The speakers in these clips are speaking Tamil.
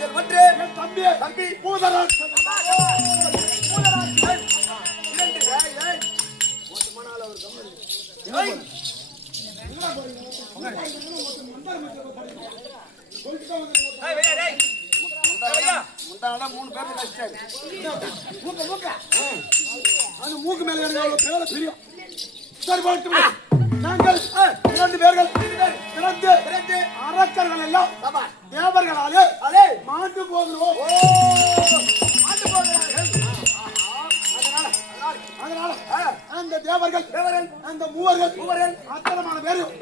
வார்த்தைகள் ஒன்று. தம்பி தம்பி பூதராஜ் மூக்கு மேல தெரியும். சரி போட்டு நாங்கள் 2 பேர்கள் பிறந்து அரக்கர்கள் எல்லாம் தேவர்களாலே மாண்டு போகிறோம். அதனால அந்த தேவர்கள் அந்த மூவர்கள் அத்தனமான பேரையும்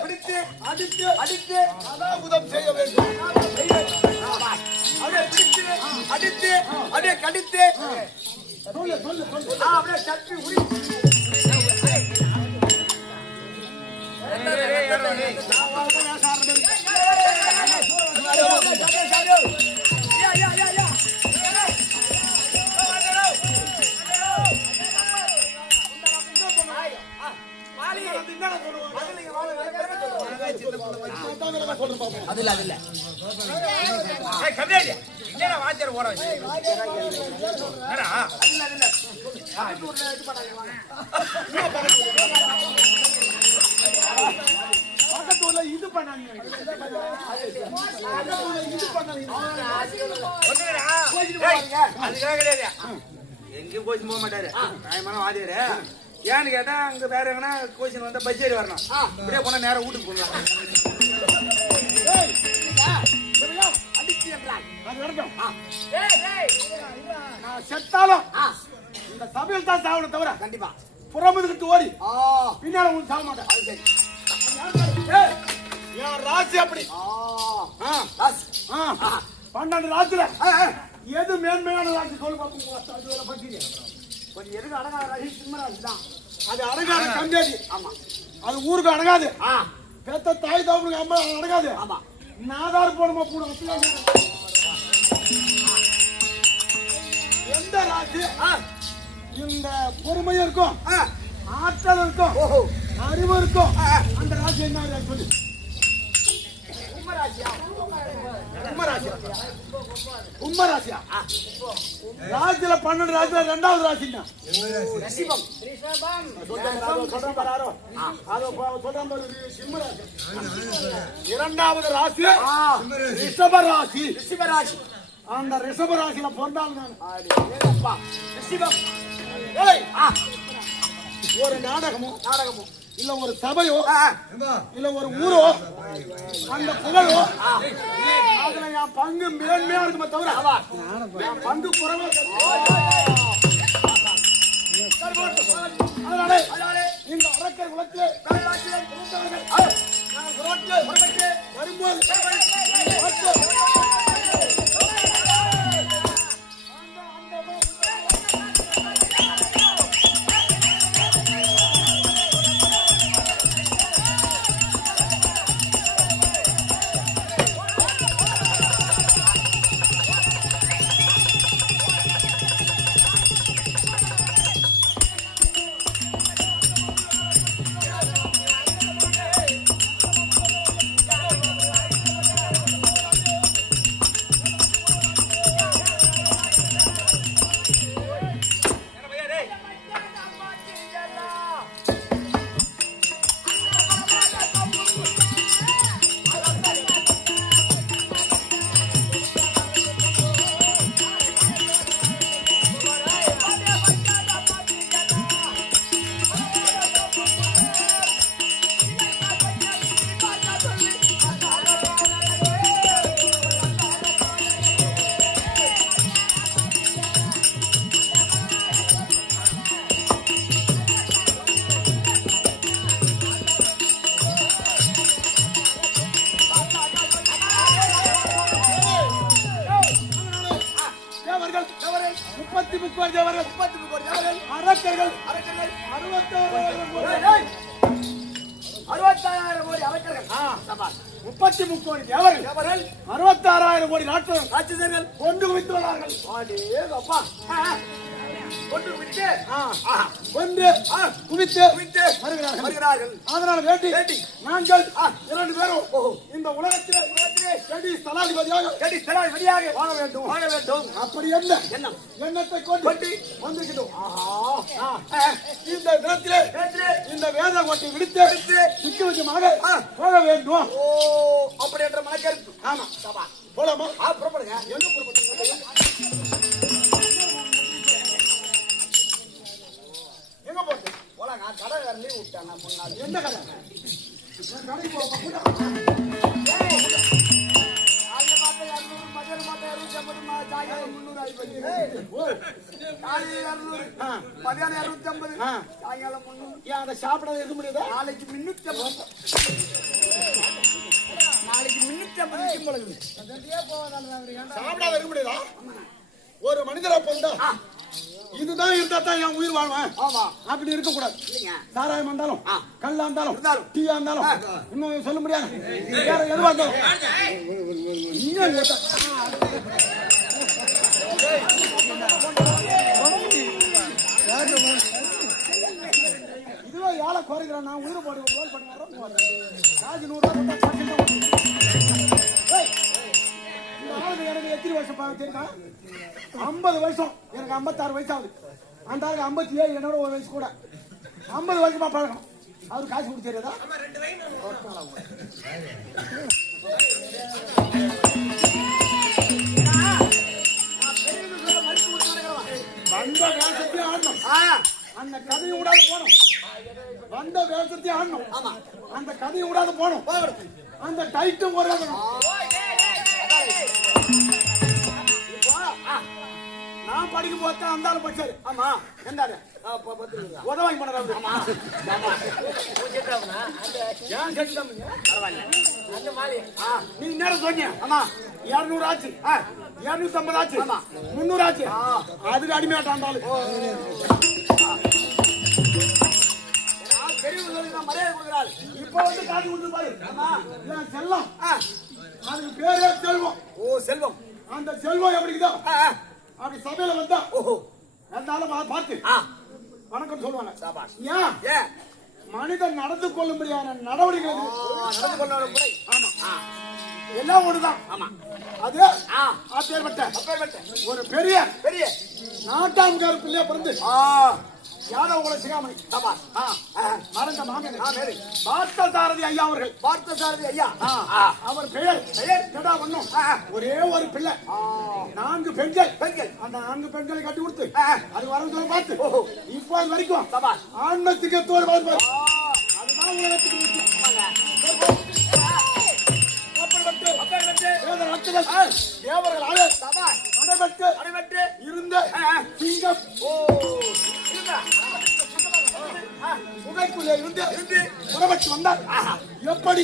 பிடித்து அடித்து அதாபுதம் செய்ய வேண்டும். அப்படியே பிடித்து அடித்து அப்படியே கடித்து சொல்லு அப்படியே சட்டி உரித்து பக்கத்துல இது பண்ணாங்க. எங்கேயும் கோச்சிங் போக மாட்டாரு. நியாயமான வாதியாரு. ஏன்னு கேட்டா அங்க வேற எங்கன்னா கோச்சிங் வந்தா பஸ் ஏறி வரணும். இப்படியே போனா நேரம் வீட்டுக்கு போகலாம். நான் செத்தாலும் இந்த சபையில் தான் சாவணும் தவிர கண்டிப்பா புறமுதுகிட்டு ஓடி பின்னால உன் சாக மாட்டேன். என் ராசி அப்படி 12 ராசியில எது மேன்மையான ராசி சொல்லு பார்ப்போம். கொஞ்சம் எதுக்கு அடங்காத ராசி சிம்ம ராசி தான். அது அடங்காத கம்பேதி. ஆமா அது ஊருக்கு அடங்காது. பெத்த தாய் தவனுக்கு அம்மா அடங்காது. ஆமா நாதார் போடுமா கூட எந்த ராசி இந்த பொறுமையும் இருக்கும் ஆற்றல் இருக்கும் அறிவு இருக்கும் அந்த ராசி என்ன சொல்லு. கும்பராசியா ராசியில 12 ராசியில 2வது ராசி இரண்டாவது ராசி ரிஷபராசி. அந்த ரிஷபராசியில பிறந்தாலும் ஒரு நாடகமும் இல்ல ஒரு சபையோ இல்ல ஒரு ஊரோ அந்த புகழோ அதுல என் பங்கு மேன்மையா இருக்குமே தவிர என் பங்கு குறைவா. அதனால இந்த அரக்கர் குலத்திலே வரும்போது அரக்கர்கள் 66,000 கோடி அரக்கர்கள் 33 கோடி தேவர்கள் 66,000 கோடி ராட்சசர்கள் கொண்டு குவித்துள்ளார்கள். கொண்டு விட்டு கொன்று குவித்து வருகிறார்கள். அதனால வேண்டி நாங்கள் 2 பேரும் இந்த உலகத்திலே செடி ஸ்தலாதிபதியாக வாழ வேண்டும். அப்படி என்ன எண்ணத்தை கொண்டு வந்திருக்கிறோம். இந்த தினத்திலே இந்த வேத கோட்டை விடுத்து சிக்குவச்சமாக போக வேண்டும். அப்படி என்ற மனக்கருத்து. ஆமா போலாமா? புறப்படுங்க. எங்க புறப்படுங்க? எங்க போட்டு போலாங்க. கடைக்காரன் லீவ் விட்டாங்க முன்னாடி. எந்த கடை? கடைக்கு போக மதியானம் 250 சாயங்காலம் 300. அதை சாப்பிடாத இருக்க முடியாதா? நாளைக்கு 350. நாளைக்கு 350 சாப்பிடாத இருக்க முடியாதா? ஒரு மனிதரை பொந்தா இதுதான் இருந்தா தான் என் உயிர் வாழ்வேன். அப்படி இருக்க கூடாது. சாராயம் இருந்தாலும் கல்லா இருந்தாலும் டீயா இருந்தாலும் இன்னும் சொல்ல முடியாது. வேற எதுவா இருந்தாலும் இதுவா யாழ குறைக்கிறான். நான் உயிரை போடு ரோல் பண்ணுவேன். காசு 100 ரூபாய் இந்த ஆளுக்கு எனக்கு எத்தனை வருஷம் தெரியுமா? 50 வருஷம். எனக்கு 56 வயசு ஆகுது. அந்த ஆளுக்கு 57, என்னோட ஒரு வயசு கூட. 50 வருஷமா பழகணும். அவரு காசு கொடுத்து தெரியாதா? வந்த வேஷத்தையும் ஆடணும். அந்த கதையை விடாது போனோம். வந்த வேஷத்தையும் ஆடணும். அந்த கதையை விடாது போனோம். அந்த டைட்டும் வராது. நான் படிக்கும் போது அந்த ஆளு படிச்சாரு. ஆமா எந்தாரு உதவாங்கி பண்ணாரு. நீ நேரம் சொன்னிய. ஆமா 200 ஆச்சு, 250 ஆச்சு, 300 ஆச்சு. அதுக்கு அடிமையாட்டான் அந்த ஆளு. இப்ப வந்து காட்டி கொடுத்து பாரு. செல்லம் அதுக்கு பேரே செல்வம். ஓ செல்வம். அந்த செல்வம் எப்படிக்குதோ அப்படி சபையில வந்தா இருந்தாலும் பார்த்து வணக்கம் சொல்லுவாங்க. ஏன் மனிதன் நடந்து கொள்ளும்படியான நடவடிக்கைகள் எல்லாம் ஒண்ணுதான். அது அப்பேற்பட்ட ஒரு பெரிய நாட்டாம்கார பிள்ளையா பிறந்து யாதவ குல சிகாமணி மறந்த மாமன் பார்த்தசாரதி ஐயா அவர்கள். பார்த்தசாரதி ஐயா அவர் பெயர் கேடா வண்ணம். ஒரே ஒரு பிள்ளை, 4 பெண்கள். அந்த 4 பெண்களை கட்டி கொடுத்து அது வரவு பார்த்து இப்போது வரைக்கும் ஆன்மத்துக்கு தோடு அதுதான் உலகத்துக்கு நடைபெற்று இருந்த சிங்கம் புகைக்குள்ளே இருந்து புறப்பட்டு வந்தார். எப்படி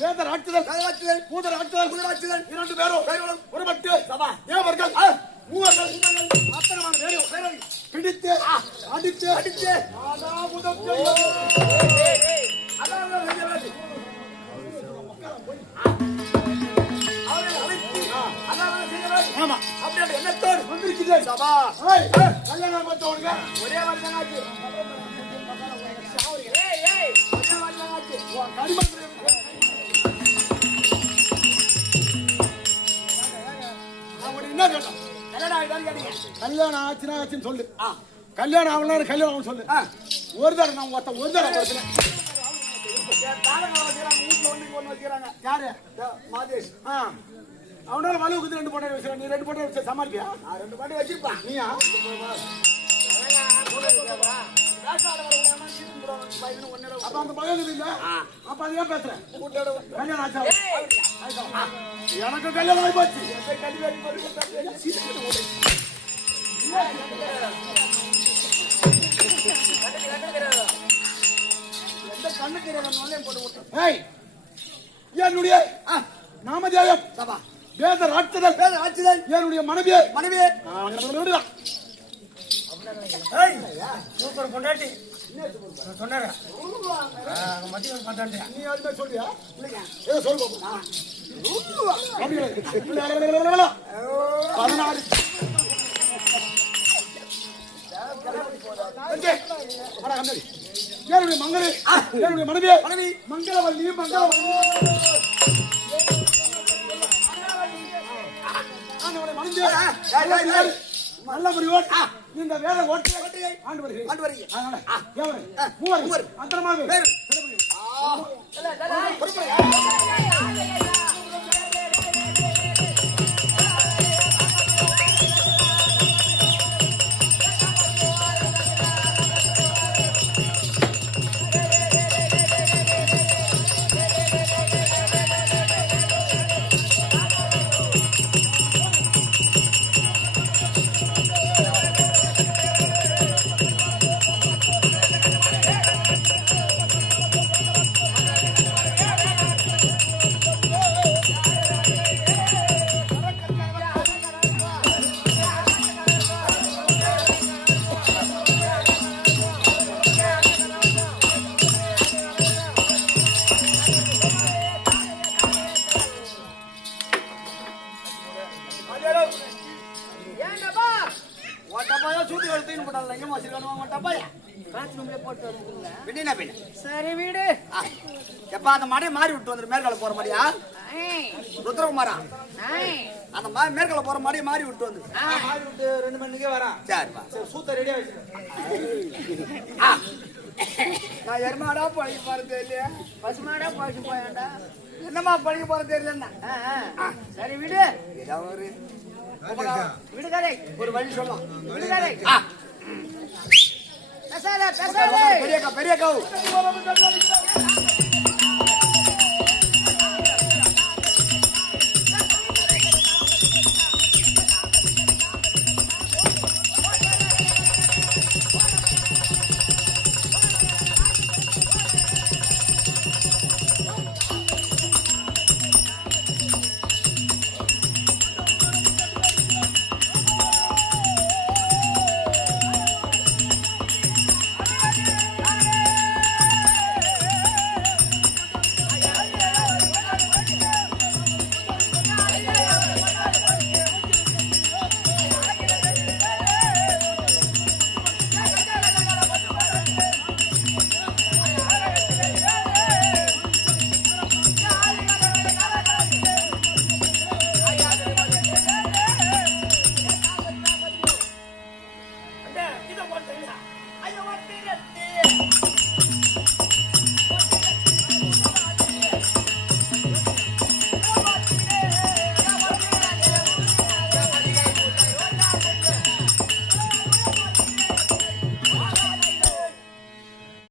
வேத ராட்சதன் பூத ராட்சதன் 2 பேரும் ஒரு பட்டு தேவர்கள் மூவர்கள் அத்தனமான பேரும் பிடித்து அடித்து ஆமா அப்படியே என்னத்தோடு வந்திருக்கிறேன் சபா கல்யாணம் பண்ணவங்க ஒரே வருஷமாச்சு கல்யாணம் ஆச்சுன்னு சொல்லு கல்யாணம் ஆகலாம் கல்யாணம் ஆகும் சொல்லு ஒரு தடவை நான் ஒரு தடவை யாரு மாதேஷ் அவனால வலுவுக்கு 2 போட்டோ வச்சிருக்க நீ 2 போட்டோ வச்சு சமாளிக்கியா 2 போட்டோ வச்சிருப்பா நீயா அப்ப அந்த பயம் இல்ல அப்ப அது ஏன் பேசுறேன் கல்யாணம் ஆச்சா எனக்கு கல்யாணம் ஆகி போச்சு என்னுடைய நாமதேயம் வேத ராட்சதன் என்னுடைய மனைவியே சூப்பர் பொண்டாட்டி சொன்னாங்க நீ அதுமே சொல்றியா ஏதோ சொல்லு 16 என்னுடைய மங்களே என்னுடைய மனைவி மங்களவல்லி நல்ல முடிவோடு இந்த வேலை ஓட்டியை ஆண்டு வருகிறேன் மூவர் அத்தனமாக சரி வீடு எப்ப அந்த மாடியை மாறி விட்டு வந்துரு மேற்கால போற மாதிரியா ருத்ரகுமாரா அந்த மேற்கால போற மாதிரியே மாறி விட்டு வந்து மாறி விட்டு 2 மணிக்கே வரேன் சரிப்பா சூத்த ரெடியா வச்சுக்கேன் நான் எருமாடா பழகி போறது இல்லையா பசுமாடா பழகி போயாண்டா என்னமா பழகி போறது தெரியலன்னா சரி வீடு விடுகாரை ஒரு வழி சொல்லலாம் விடுகாரை பெரிய கவு